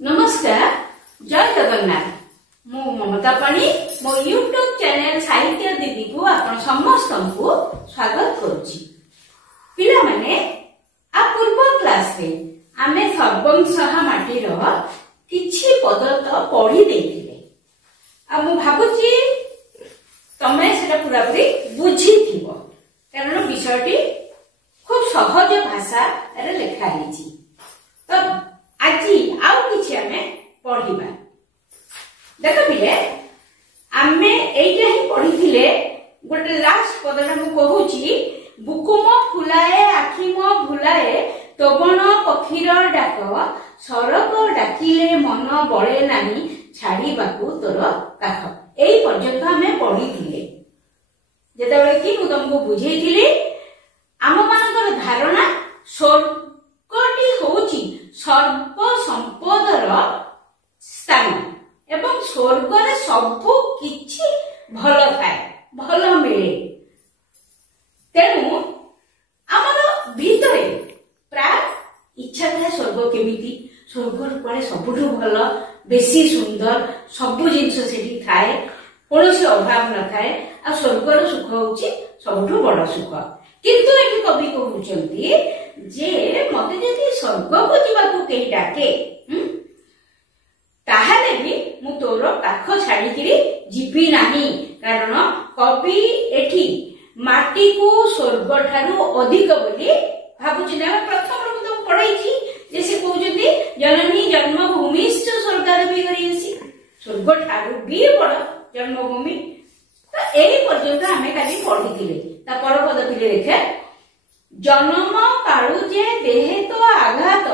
नमस्कार जय जगन्नाथ मु ममता पाणी मो यूट्यूब चैनल साहित्य दीदी को आपण समस्त को स्वागत करुछि। पिला माने आ पूर्व क्लास रे आमे सर्वंसहा माटी रो किछि पद तो पढी देथिले आ मु भाबुछि तमे सेटा पूरा पूरी बुझिथिबो कारण विषयटी खूब सहज भाषा रे लिखा हिछि। तो आज आउ किछि आमे पढिबा देख बिले आमे एइटा ही पढिथिले गोटे लास्ट पदटा मु कहूछि बुकुम फुलाए आखिम भुलाए तोबण पक्षीर डाक सरक डाकिले मन बळे नाही छाड़ीबाकू तोर काख एई पर्यंत आमे पढिथिले। जेतेबेले कि मु तुमको बुझेइथिली आम मानकर धारणा स्वर्गटी होउछि सर्व संपदर स्थान एवं स्वर्ग रे सबु किछि भल थाए भल मिले तेणु आमर भीतरे प्राय इच्छा थाए स्वर्ग केमिति स्वर्ग पड़े सबुठु भल बेसी सुंदर सबु जिंस सेठी थाए कोनोसी अभाव न थाए आ स्वर्गर सुख होउछि सबुठु बड़ सुख। किंतु एठी कवि कहउचंती जे मते जदि स्वर्ग को जीवाकू केही डाके ताहाले भी मु तोर पाख छाड़ी किरी जीवी नाही कारण कवि एठी माटी को स्वर्ग ठारू अधिक बोली भाबुछि ना। प्रथम रु तो पढाइछि जे से कहउचंती जननी जन्मभूमिश्च स्वर्गादपि गरियसि स्वर्ग ठारू भी बड़ जन्मभूमि। तो एही पर्यंत आमे काली पढिथिले ता पर पद पिले देखे जन्म काळू जे देहे तो आघात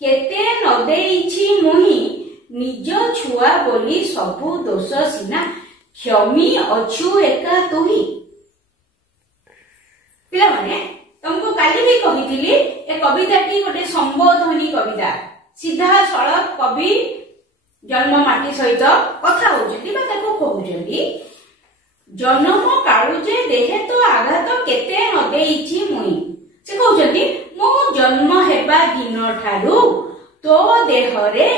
केते न देइछि मुहि निज छुआ बोली सबु दोष सिना क्षमी अछु एका तुही। पिला माने तुमको काली भी कहिथिली ए कविताटी गोटे संबोधनी कविता सीधा सड़क कवि जन्म माटी सहित कथा होउछथि बा ताको कहउछथि जन्म काळू जे देहे तो आघात केते न देइछि मुहि से कहउछथि मु जन्म हेबा दिन ठारू तो देहरे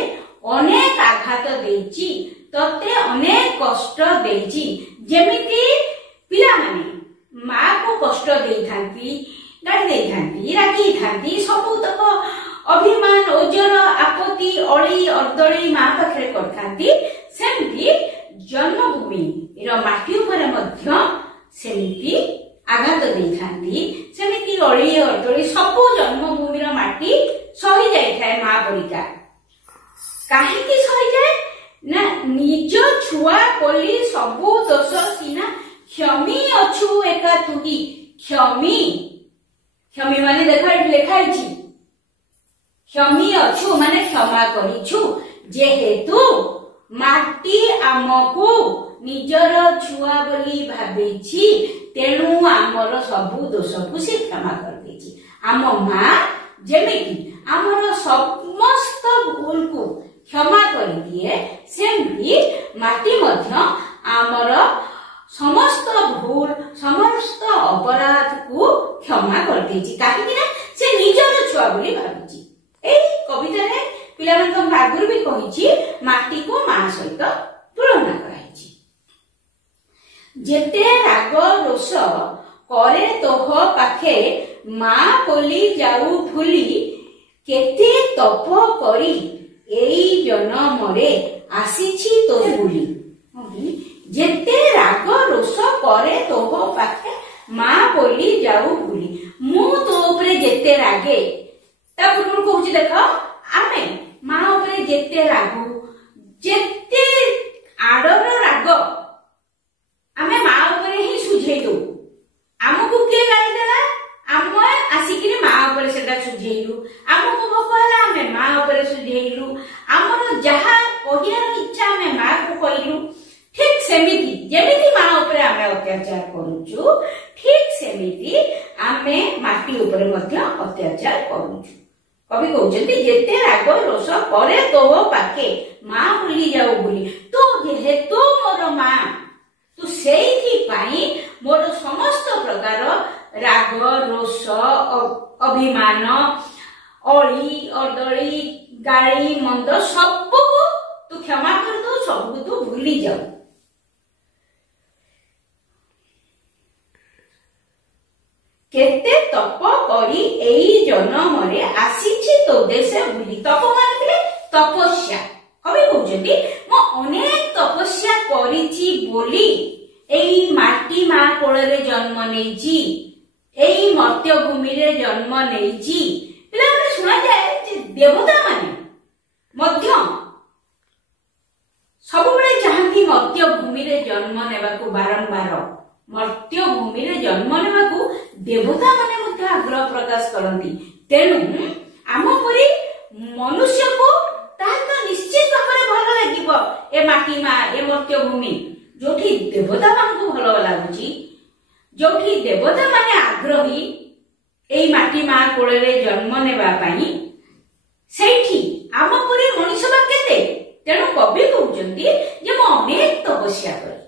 अनेक आघात देइछि तते अनेक कष्ट देइछि जेमिति पिला माने मां को कष्ट देइथांती गाड़ी देइथांती राखी थांती सबु तक अभिमान ओजर आपत्ति अळी अर्दळी मां पाखरे करथांती सेमति जन्मभूमि रो माटी ऊपर मध्य सेमिति आघात देइथांती सेमिति अळी अर्दळी सबु जन्मभूमि रो माटी सही जाय थाए मां परिका काहे की सही जाय ना निज छुआ कोली सबु दोष सिना क्षमी अछु एका तुही। क्षमी क्षमी माने देखा लेखा हिची क्षमी अछु माने क्षमा करिछु जेहेतु माटी आमको निजर छुआ बोली भाबिछि तेणु आमर सबु दोष को से क्षमा कर देछि। आम मां जेमिति आमर समस्त भूल को क्षमा कर दिए सेमति माटी मध्य आमर समस्त भूल समस्त अपराध को क्षमा कर देछि काहे ना से निजर छुआ बोली भाबिछि। एई कविता रे पिला मन तो आगुर भी कहिछि माटी को मां सहित तुलना कराइछि। जेते राग रोष करे तोह पाखे मां बोली जाऊ भूली केते तप करी एई जन्मरे आसीछि तो भूली। जेते राग रोष करे तोह पाखे मां बोली जाऊ भूली मु तो ऊपर जेते रागे ता पूर्व कहूछि देख आमे मां ऊपर जेते रागु जेते आडर राग आमे मां ऊपर ही सुझेइ दो हमकु के गाली देला आम आसिकिनी मां ऊपर सेटा सुझेइलु हमकु भोक होला आमे मां ऊपर सुझेइलु हमर जहा कहियार इच्छा आमे मां को कहिलु ठीक सेमिति जेमिति मां ऊपर आमे अत्याचार करूछु ठीक सेमिति आमे माटी ऊपर मध्य अत्याचार करूछु। कवि कहउछन्ति जेते राग रोष करे तोह पाके मां भूली जाऊ बोली तो जेहेतु मोर मां तू सेइथि पाई मोर समस्त प्रकार राग रोष अभिमान अळी अर्दळी गाली मंद सब तू क्षमा कर दो, सब तू भूली जाऊ। केते तप करी एई जन्मरे आसीछि तो देश भूली। तप माने तपस्या। कवि कहउछन्ती मो अनेक तपस्या करिछि बोली एई माटी मा कोळरे जन्म नेइछि, एई मर्त्य भूमि रे जन्म नेइछि। पिला माने सुना जाय जे देवता माने मध्य सबुबेले चाहती मर्त्य भूमि रे जन्म नेबाकू, बारंबार मर्त्य भूमि रे जन्म नेबाकू देवता माने मध्य आग्रह प्रकाश करती। तेणु आम परी मनुष्य को ताहा निश्चित भाव भल लागिबो ए माटी मा, ए मर्त्य भूमि जोठी देवता मानकू भल लागुची, जोठी देवता माने आग्रही एई माटी मा कोळरे जन्म नेबा पई, सेठी आम परी मनुष्य बा केते। तेणु कवि कहउचंती जे मो अनेक तपस्या करी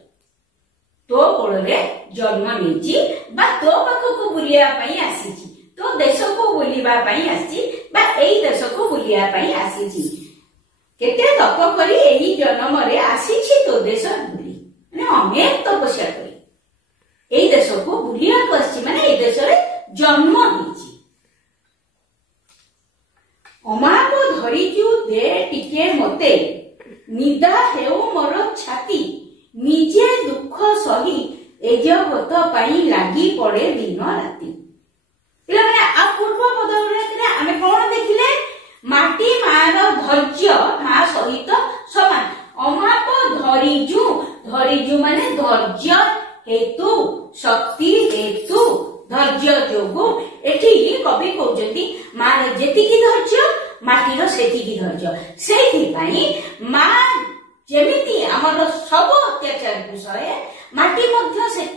तो कोळरे जन्म नेछि बा तो पाखकू बुलिया पई आसीछि, तो देश को बुलिबा पई आसी बा एई देश को बुलिया पई आसीछि। केते तप करी एई जन्म रे आसीछि तो देश बुली, माने अनेक तपस्या करी एई देश को बुलिया को आसी, माने एई देश रे जन्म हेछि। अमाको धरिजु दे टिके मते, निदा हेउ मोर छाती, निजे दुख सही ए जगत पाई लागी पड़े दिन राति। पिला माने आ पूर्व पदरे आमे कोन देखिले माटी मार धैर्य मा सहित समान। अमाप धरिजु, धरिजु माने धैर्य हेतु, शक्ति हेतु, धैर्य जोगु। एठी कवि कहउजती मार जेतिकी धैर्य माटीर सेतिकी धैर्य, सेथि पई मा जेमिति आमर सब अत्याचार को सहे, माटी मध्य से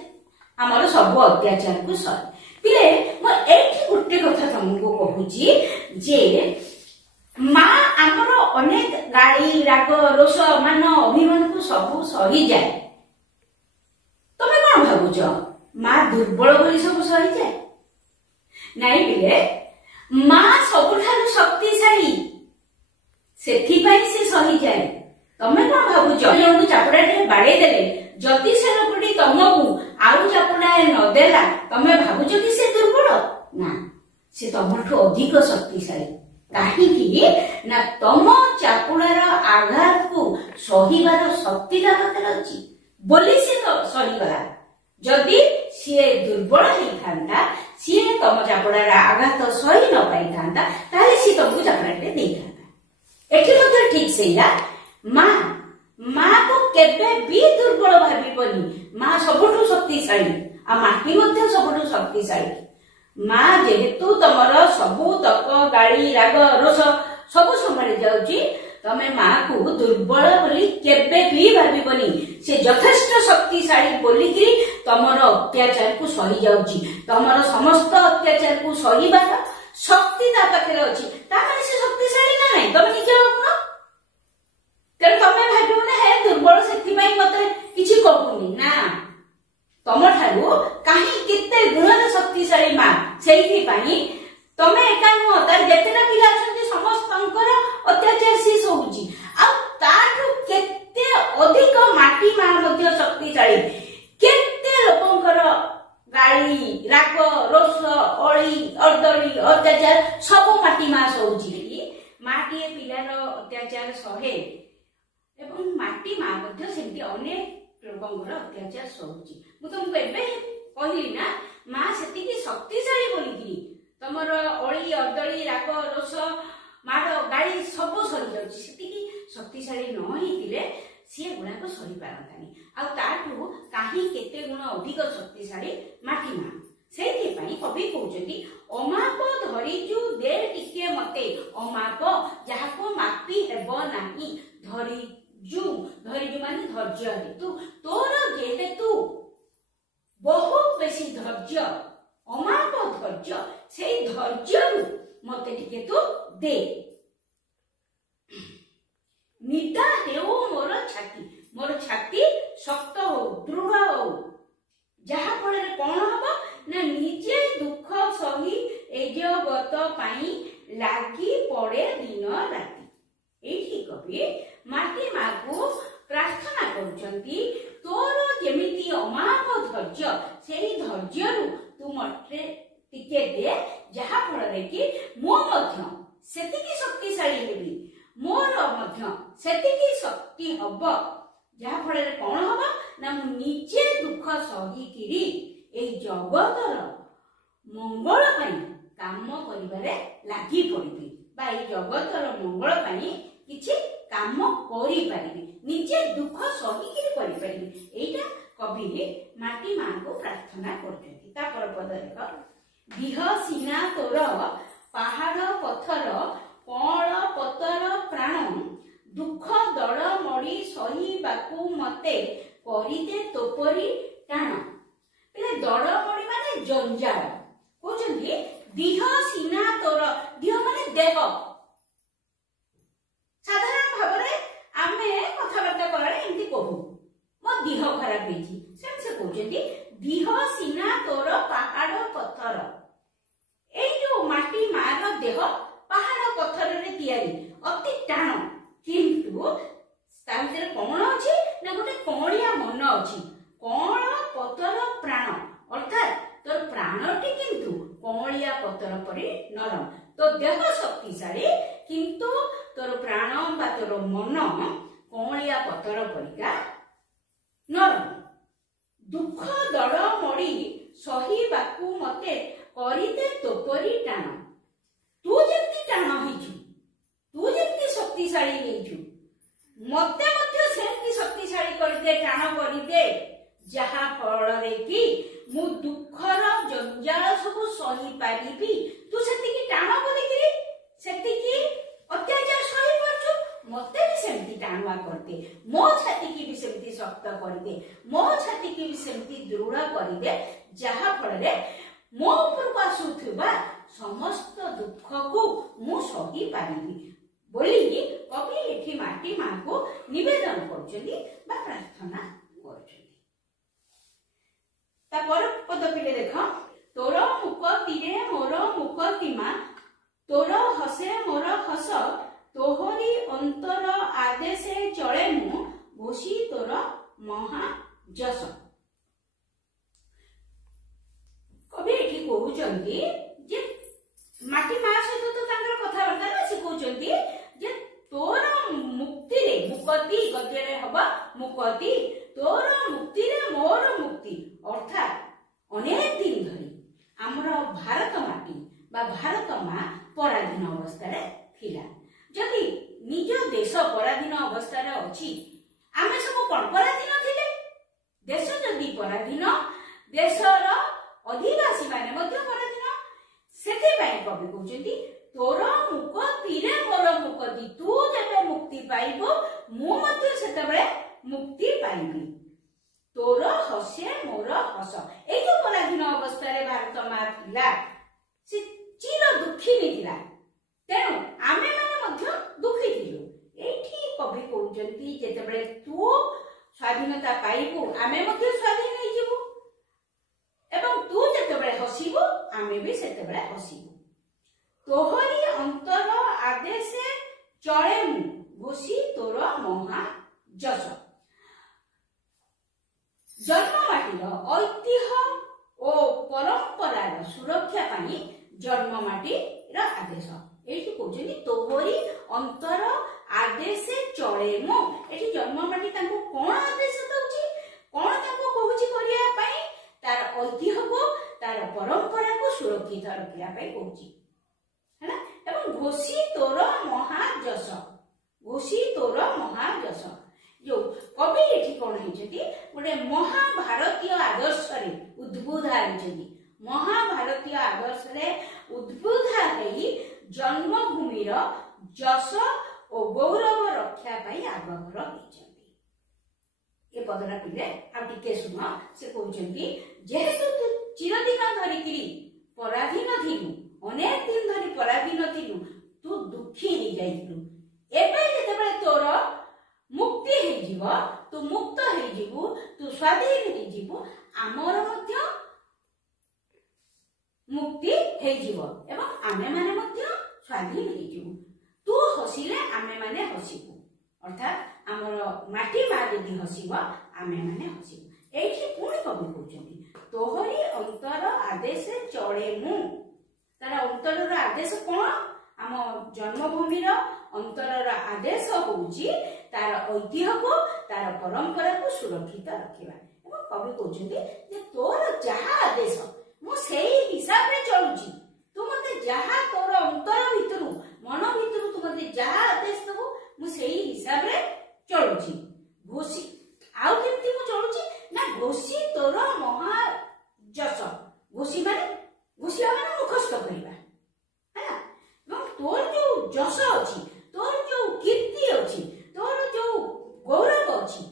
आमर सब अत्याचार को सहे। पिले म एठी गुटे कथा तुमको कहूची जे मा आमर अनेक गाली राग रोष मान अभिमान को सब सही जाए। तमे कोन भाबुछ मा दुर्बल बोली सब सही जाए? नाइ पिले, मा सबुठारु शक्तिशाली, सेथि पई से सही जाए। तमे कोन भाबुछ जणु चापड़ाटे बाड़े देले जति से लोकटी तमकू आउ चापड़ाए न देला तमे भाबुछ कि से दुर्बल? ना, से तमठु अधिक शक्तिशाली। काहेकि ना तम चापुड़ार आघात को सहीबार शक्ति ता पाखरे अछि बोली से सहीगला। जदि सी दुर्बल होता सी तम चापुड़ार आघात सही न पाई था ताले सी तुमको चापुड़ाटे दे था। एठी मते ठीक सेया माँ को केबे भी दुर्बल भाविबनी। माँ सबुठु शक्तिशाली आ माटी मध्य सबुठु शक्तिशाली। माँ जेहेतु तमर सबु तक गाड़ी राग रोष सब संभाली जाउची, तमे माँ को दुर्बल बोली केबे भी भाविबनी। से यथेष्ट शक्तिशाली बोलिकी तमर अत्याचार को सही जाउची, तमर समस्त अत्याचार को सहीबार शक्ति ता पाखरे अछि। ता माने से शक्तिशाली ना नै, तमे निजे भाबुनो। तेरे तमे भाबिबो ना हे दुर्बल सेति पई मते किछि कहूनी ना, तम ठारू काहे केते गुणर शक्तिशाली माँ सेहि पई तमे एका नुह तार जेतेना पिला अछंती समस्तंकर अत्याचार सी सोउची। आ ताठू केते अधिक माटी माँ मध्य शक्तिशाली, केते लोकंकर गाली राग रोष अळी अर्दली अत्याचार सब माटी माँ सोउची। माटी पिलार अत्याचार सहे एवं माटी माँ मध्य सेमती अनेक लोकंकर अत्याचार सोउची। मु तुमको एबे कहली ना माँ सेतिकी शक्तिशाली बोलिकी तमर अळी अर्दली राग रोष मार गाड़ी सब सरी जाउची। सेतिकी शक्तिशाली न होइतिले सी गुणाक सही पारंतानी। आ ताठू काहे केते गुण अधिक शक्तिशाली माटी माँ। सेति पई कवि कहउचंती अमाप धरिजु दे टिके मते, अमाप जाहाको मापी हेबो नाही, धरिजु धरिजु माने धैर्य हेतु, तोर जेहेतु बहुत बेसी धैर्य अमाप धैर्य, से धैर्य मते टिके तू दे। निदा हेउ मोर छाती, मोर छाती शक्त हो दृढ़ हो, जहा फल कौन हम ना निजे दुख सही ए जगत पाई लागी पड़े दिन राति। कवि माटी माँ को प्रार्थना करुचंती तोर जेमिति अमाप धैर्य सेही धैर्य तू मते टिके दे जहा फल रे कि मो मध्य सेतिकी शक्तिशाली हेबी मोर मध्य सेतिकी शक्ति हब जहा फल रे कोन हबा ना मु निजे दुख सही किरी ए जगतर मंगल पई काम करिबारे लागि पड़िबी बा ए जगतर मंगल पई किछि काम करि परिबी निजे दुख सही किरी करि परिबी एटा कवि माटी मां को प्रार्थना करछथि ता पर पद देख दिह सीना तोर पहाड़ पथर कण पतर प्राण दुख दड़ मड़ी सही बाकू मते करिदे तोपरी टाण पे दड़ मड़ी माने जंजाल कहउछन्ती दिह सीना तोर दिह माने देह साधारण भाव आमे कथबार्ता करे एमती कहू मो दिह खराब होइछि से कहउछन्ती दिह सीना तोर पहाड़ पथर ए जो माटी मार देह पहाड़ पथर रे तयारी अति टाण किंतु ता भीतर कोन अछि ना गोटे कोणिया मन अछि कोण पतर प्राण अर्थात तोर प्राणटी किंतु कोणिया पतर परि नरम तो देह शक्तिशाली किंतु तोर प्राण बा तोर मन कोणिया पतर परिका नरम दुख दड़ मड़ी सही बाकू मते करिते तोपरी टाण तू जेमती टाण होइछु तू जेमती शक्तिशाली होइछु मते मध्य सेमती शक्तिशाली करदे टाण करदे जहा फल रे कि मु दुखर जंजाल सब सही पारिबी तू सेतिकी टाण करिकरी सेतिकी अत्याचार सही परछु मते भी सेमती टाणवा करदे मो छाती की भी सेमती शक्त करदे मो छाती की भी सेमती दृढ़ करदे जहा फल रे मो ऊपर को आसुथबा समस्त दुख को मु सही पारिबी बोली कवि एठी माटी मां को निवेदन करछन्ती बा प्रार्थना करछन्ती ता पर पद पिले देख तोर मुख तीरे मोर मुख तीमा तोर हसे मोर हस तोहरी अंतर आदेशे चले मु घोषी तोर महा जस कवि एठी कहउचन्ती जे माटी मां सहित तो तांकर कथाबार्ता ना से कहउचन्ती जे तोर मुक्ति रे मुक्ति गद्य रे हबा मुक्ति तोर मुक्ति रे मोर मुक्ति अर्थात अनेक दिन धरी हमर भारत माटी बा भारत मां पराधीन अवस्था रे थिला जदि निज देश पराधीन अवस्था रे अछि आमे सब कोन पराधीन थिले देश जदि पराधीन देशर अधिवासी माने मध्य पराधीन सेते पई कवि कहउचन्ती तोर मुख तीरे मोर मुक्ति तू जेबे मुक्ति पाइबो मु मध्य सेते बेले मुक्ति पाइबी तोर हसे मोर हस ए जो पराधीन अवस्था रे भारत मा थिला से चिर दुखी निथिला तेनु आमे माने मध्य दुखी थिलु एठी कवि कहउचन्ती जेते बेले तू स्वाधीनता पाइबो आमे मध्य स्वाधीन होई जिवु एवं तू जेते बेले हसिबो आमे भी सेते बेले हसिबो तोहरी अंतर आदेशे चले मु घोषी तोर महा जस जन्म माटीर ऐतिह्य ओ परंपरार सुरक्षा पाई जन्म माटीर आदेश एठी कहउछनी तोहरी अंतर आदेशे चले मु एठी जन्म माटी तांको कोन आदेश दउची कोन तांको कहउची करिया पाई तार ऐतिह्य को तार परंपरा को सुरक्षित रखिया पाई कहउची है ना एवं घोषी तोर महाजस घोषी तोर महाजस जो कवि एठी कोन हेचती गोटे महाभारतीय आदर्श रे उद्बुद्ध आइछती महाभारतीय आदर्श रे उद्बुद्ध हेई जन्मभूमि रो जस और गौरव रक्षा पाई आग्रह हेचती ए पदरा पिले आ टिके सुन से कहउछंती जेहेतु तू चिरदिन धरिकरी पराधीन थिलु अनेक दिन धरी पराधीन थिलु तू दुखी हे जाइलु एबे जेतेबेले तोर मुक्ति हे जीव तू मुक्त हे जीवु तू स्वाधीन हे जीवु आमर मध्य मुक्ति हे जीव एवं आमे माने मध्य स्वाधीन हे जीवु तू हसिले आमे माने हसिबु अर्थात आमर माटी माँ यदि हसिब आमे माने हसिबु। एठी पुणी कवि कहउछन्ती तोहरी अंतर आदेश चले मु। तार अंतरर आदेश कोन? आम जन्मभूमि अंतरर आदेश होउची तार ऐतिह्य को तार परंपरा को सुरक्षित रखिबा। एवं कवि कहउछन्ती जे तोर जहा आदेश मु सेही हिसाब रे चलुची। तू मते जहा तोर अंतर भितरु मन भितरु तू मते जहा आदेश दबो मु सेही हिसाब रे चलुची। घोषी आउ केमती मु चलुची ना घोषी तोर महा जस। घोषी माने मुखस्थ करिबा है। एवं तोर जो जस अछि तोर जो कीर्ति अछि तोर जो गौरव अछि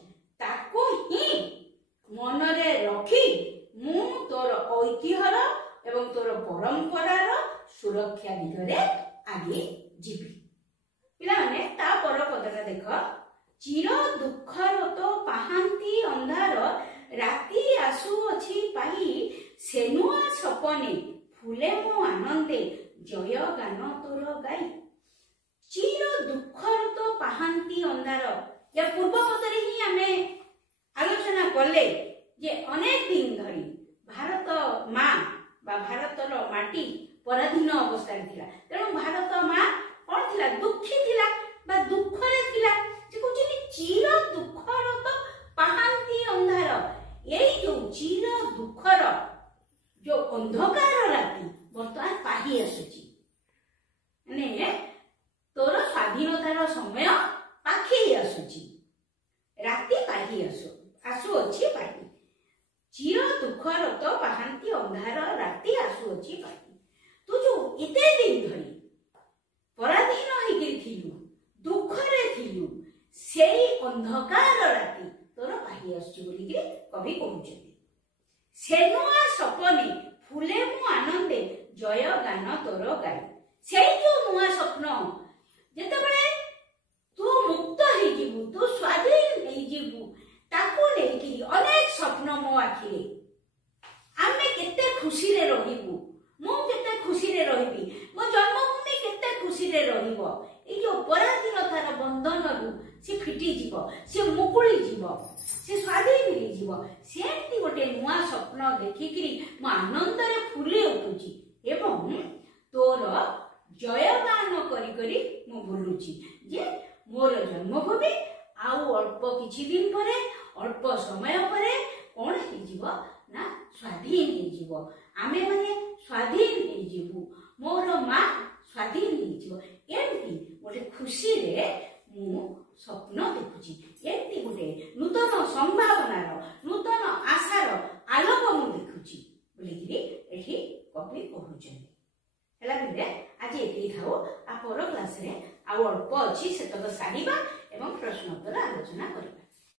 ताको ही मनरे रखी मु तोर ऐतिह्यर एवं तोर परंपरार सुरक्षा दिगरे आगे जीवी। पिला माने ता पर पदटा देख चिर दुखर तो पाहांती अंधार राति आसु अछि पाही सेनुआ सपने फुले मो आनंदे जय गान तोर गाई। चिर दुखर तो पाहांती अंधार या पूर्व पदरे ही आमे आलोचना कले जे अनेक दिन धरी भारत माँ बा भारतर माटी पराधीन अवस्था थिला। तेणु भारत माँ कौन थिला? दुखी थिला बा दुखरे थिला। से कहउछनी चिर दुखर तो पाहांती अंधार। एई जो चिर दुखर जो अंधकार राति वर्तमान पाही आसुची ने तोर स्वाधीनतार समय पाखी आसुची। राति पाही आसु अछि पाही। चिर दुखर तो पाहांती अंधार राति आसु अछि पाही। तू जो एते दिन धरी पराधीन होइकरी थिलु दुखरे थिलु सेई अंधकार राति तोर पाही आसुची बोली कि कवि कहउछन्ती। सेनुआ सपने फुले मु आनंदे जय गान तोर गाई। सेई जो नुआ स्वप्न जेतेबेले तू मुक्त हेई जीवु तू स्वाधीन हेई जीवु ताको नेकी अनेक स्वप्न मो आखिरे आमे केते खुशी रे रहिबु। मु केते खुशी रे रहिबी। मो जन्मभूमि केते खुशी रे रहिबो। ए जो पराधीनतार बंधन रु से फिटी जीव से मुकुली जीव से स्वाधीन हेई जीव। सेंती गोटे नुआ स्वप्न देखिकरी मो आनंद रे फुले उठुची एवं तोर जय गान करी करी मु बुलुची जे मोर जन्मभूमि आउ अल्प किछि दिन परे अल्प समय परे कोन हेई जीव ना स्वाधीन हेई जीव। आमे माने स्वाधीन हेई जीवु। मोर माँ स्वाधीन हेई जीव। एमती गोटे खुशी रे मु स्वप्न देखुची। एमती गोटे नूतन संभावनार नूतन आशार आलोक मु देखुची बोलिकिरी एठी कवि कहउछन्ती। हेला बिले आज एति थाओ आ पर क्लास रे आ अल्प अछि सेतक सारिबा एवं प्रश्नोत्तर आलोचना करिबा।